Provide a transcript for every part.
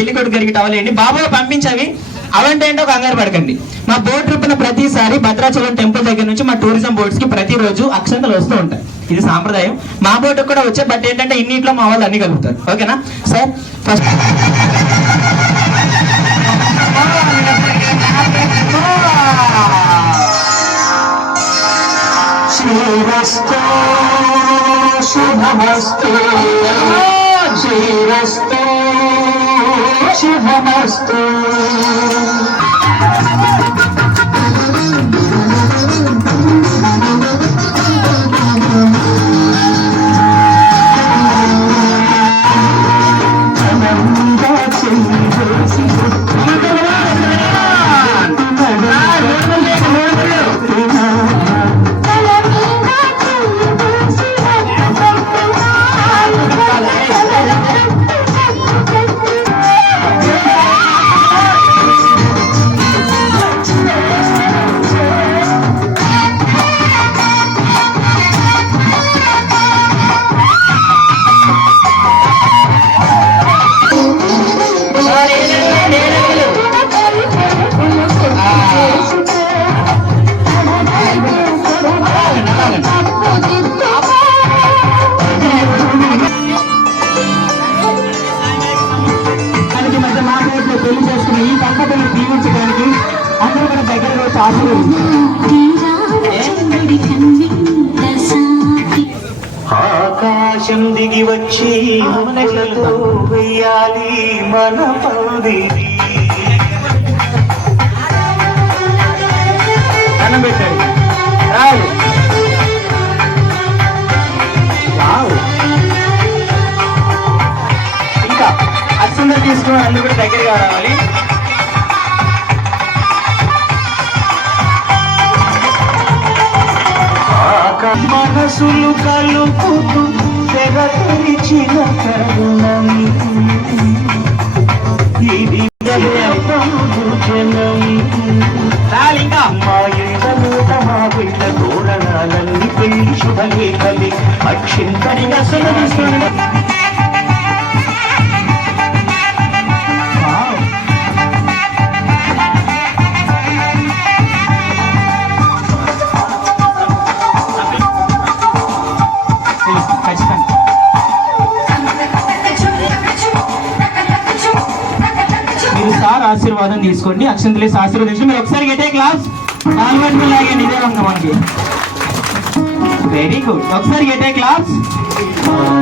పెళ్లి కొడుకు గారికి టవలేయండి. బాబు పంపించవి అవంటే ఏంటో కంగారు పడకండి. మా బోట్ ట్రిప్న ప్రతిసారి భద్రాచలం టెంపుల్ దగ్గర నుంచి మా టూరిజం బోట్స్ కి ప్రతిరోజు అక్షంతలు వస్తూ ఉంటాయి. ఇది సాంప్రదాయం. మా బోట్ కూడా వచ్చే, బట్ ఏంటంటే ఇన్నిట్లో మా వాళ్ళు అన్ని కలుగుతారు. ఓకేనా సార్? ఫస్ట్ శ్రీరస్తు శుభమస్తు శ్రీరస్తు శుభమస్తు. పెళ్లి చేసుకున్న ఈ దంపతులు దీవించడానికి అందరూ కూడా దగ్గరగా ఆకాశం దిగి వచ్చి వెయ్యాలి మన పందిరి. అన్నం పెట్టండి. ఇంకా అర్చందరు తీసుకుని అందరూ కూడా దగ్గరగా రావాలి. మనసులు కలుపుతూ తెగ తెరిచిన కరుణం ఇది జనం. మా ఇంట మూట మా బిడ్డ తోరణాలన్నీ పెళ్లి శుభలేఖలి అక్షింతరిగా సులభిస్తుంది. మీరు సార్ ఆశీర్వాదం తీసుకోండి. అక్షంతలేసి ఆశీర్వదించి మీరు ఒకసారి గెటే క్లాస్ లాగండి. ఇదే వంక మనకి. Very good. ఒకసారి గెటే క్లాస్.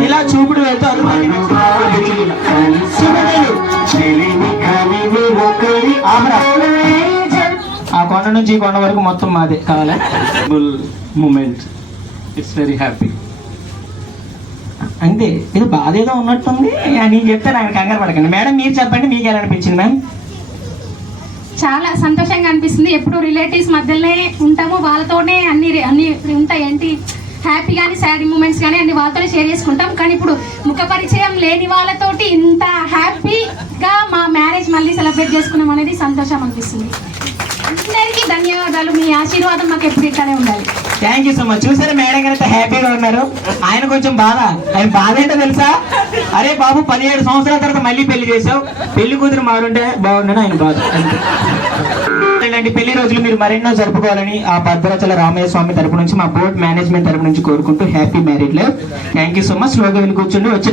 ఇలా చూపుడు వెళ్తారు. ఆ కొండ నుంచి ఈ కొండ వరకు మొత్తం మాదే కావాలా? మూమెంట్. It's very happy. అంతే. ఇది బాధేదో ఉన్నట్టుంది. నేను చెప్తే నాకు కంగారు పడకండి. మేడం మీరు చెప్పండి, మీకు ఎలా అనిపించింది మ్యామ్? చాలా సంతోషంగా అనిపిస్తుంది. ఎప్పుడు రిలేటివ్స్ మధ్యలోనే ఉంటాము, వాళ్ళతోనే అన్ని ఉంటాయి. ఏంటి హ్యాపీ కానీ సాడ్ మూమెంట్స్ కానీ అన్ని వాళ్ళతోనే షేర్ చేసుకుంటాం. కానీ ఇప్పుడు ముఖ పరిచయం లేని వాళ్ళతోటి ఇంత హ్యాపీగా మా మ్యారేజ్ మళ్ళీ సెలబ్రేట్ చేసుకున్నాం అనేది సంతోషం అనిపిస్తుంది. అందరికీ ధన్యవాదాలు. మీ ఆశీర్వాదం మాకు ఎప్పుడు ఇట్లానే ఉండాలి. Thank you so much. చూసారా మేడం గారు హ్యాపీగా ఉన్నారు. ఆయన కొంచెం బాధ. ఆయన బాధ ఏంటో తెలుసా? అరే బాబు 17 సంవత్సరాల తర్వాత మళ్ళీ పెళ్లి చేసావు, పెళ్లి కూతురు మారుంటే బాగుండని ఆయన బాధ. ఇలాంటి పెళ్లి రోజులు మీరు మరెన్నో జరుపుకోవాలని ఆ భద్రాచల రామయ్య స్వామి తరపు నుంచి, మా బోర్డ్ మేనేజ్మెంట్ తరపు నుంచి కోరుకుంటూ happy married life. Thank you so much. స్లోగా వెళ్ళి కూర్చోండి. వచ్చిన